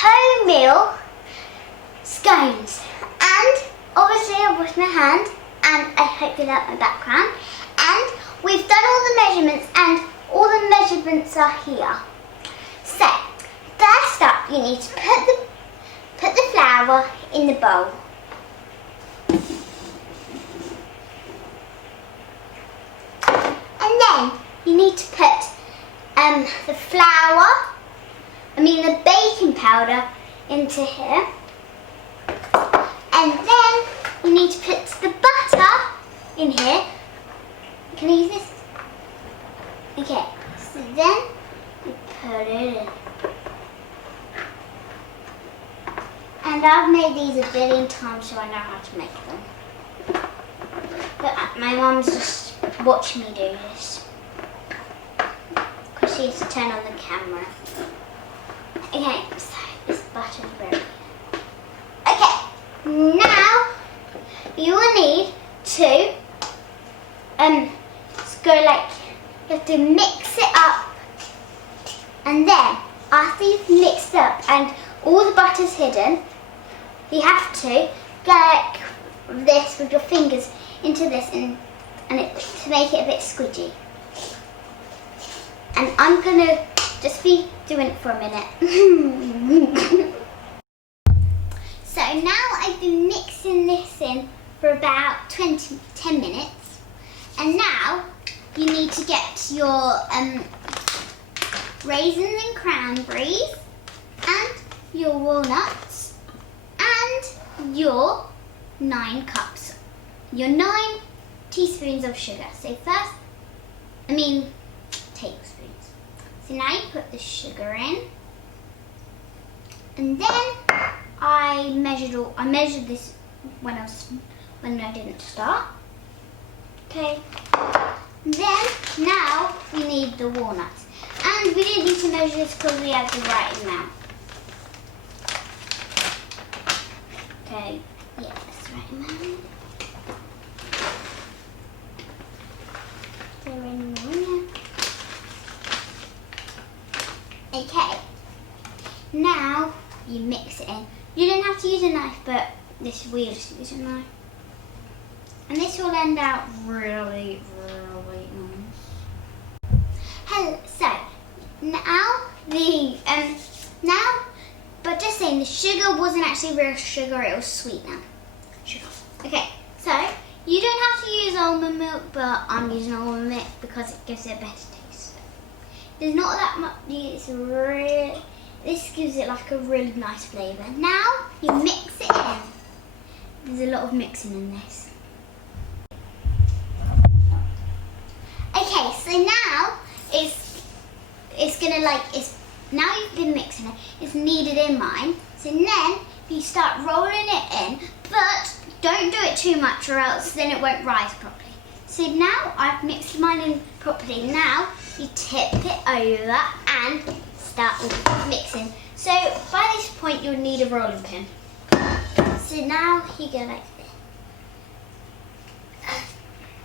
wholemeal scones. And obviously I washed my hand, and I hope you like my background. And we've done all the measurements, and all the measurements are here. So first up, you need to put the flour in the bowl. And then you need to put the baking powder into here. And then you need to put the butter in here. Can I use this? Okay, so then you put it in. And I've made these a billion times, so I know how to make them. But my mum's just watched me do this, because she has to turn on the camera. Okay, so this butter's ready. Okay, now you will need to you have to mix it up, and then after you've mixed up and all the butter's hidden, you have to go like this with your fingers into this and to make it a bit squidgy. And I'm gonna just be doing it for a minute. So now I've been mixing this in for about 10 minutes, and now you need to get your raisins and cranberries and your walnuts and your 9 teaspoons of sugar. So tablespoons. So now you put the sugar in, and then I measured this when I didn't start. Okay. Then now we need the walnuts, and we didn't need to measure this because we have the right amount. Okay, yeah, that's the right amount. They're in there. Okay, now you mix it in. You don't have to use a knife, but we just use a knife. And this will end out really, really nice. So now but just saying, the sugar wasn't actually real sugar, it was sweetener. Sugar. Okay, so you don't have to use almond milk, but I'm using almond milk because it gives it a better taste. There's not that much, this gives it like a really nice flavour. Now you mix it in. There's a lot of mixing in this. Okay, so now now you've been mixing it, it's kneaded in mine. So then you start rolling it in, but don't do it too much or else then it won't rise properly. So now I've mixed mine in properly. Now you tip it over and start mixing. So by this point you'll need a rolling pin. So now you go like this.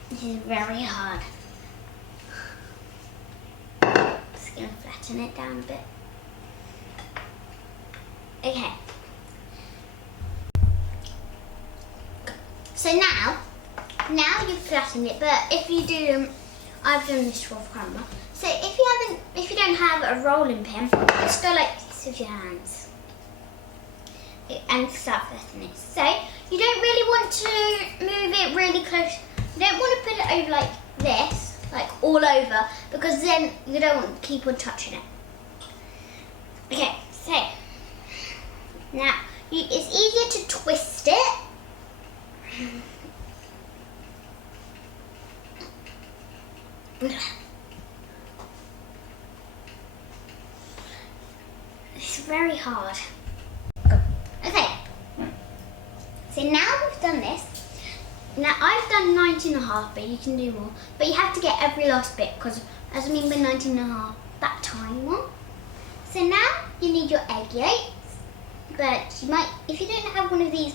This is very hard. Just going to flatten it down a bit. Okay. So now you've flattened it, but if you do, I've done this for crumble. So if you don't have a rolling pin, just go like this with your hands and start flattening it. So you don't really want to move it really close. You don't want to put it over like this, like all over, because then you don't want to keep on touching it. Okay, so now it's easier to twist it. It's very hard. Okay, so now we've done this. Now I've done 19.5, but you can do more. But you have to get every last bit, because as I mean by 19.5, that tiny one. So now you need your egg yolks, but you might, if you don't have one of these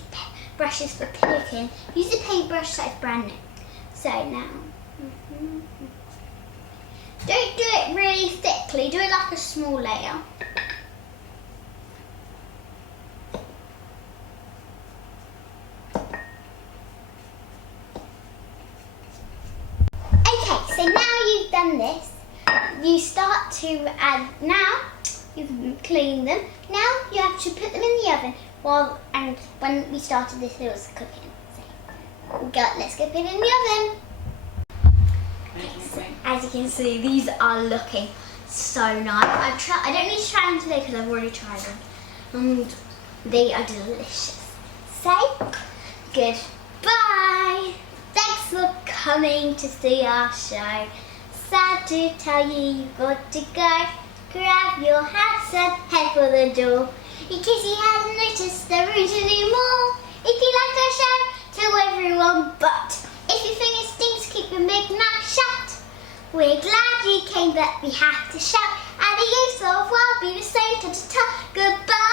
brushes for picking, use a paintbrush that's brand new. So now, don't do it really thickly, do it like a small layer. you start to add, now you've cleaned them, now you have to put them in the oven. And when we started this, it was cooking. So let's go put it in the oven. So, as you can see, these are looking so nice. I don't need to try them today because I've already tried them. And they are delicious. So, goodbye. Thanks for coming to see our show. Sad to tell you you've got to go. Grab your hats and head for the door. In case you hadn't noticed, there isn't any more. If you liked our show, tell everyone. But if your finger stinks, keep your big mouth shut. We're glad you came, but we have to shout. Adios, au revoir, be the same, ta-ta-ta, goodbye.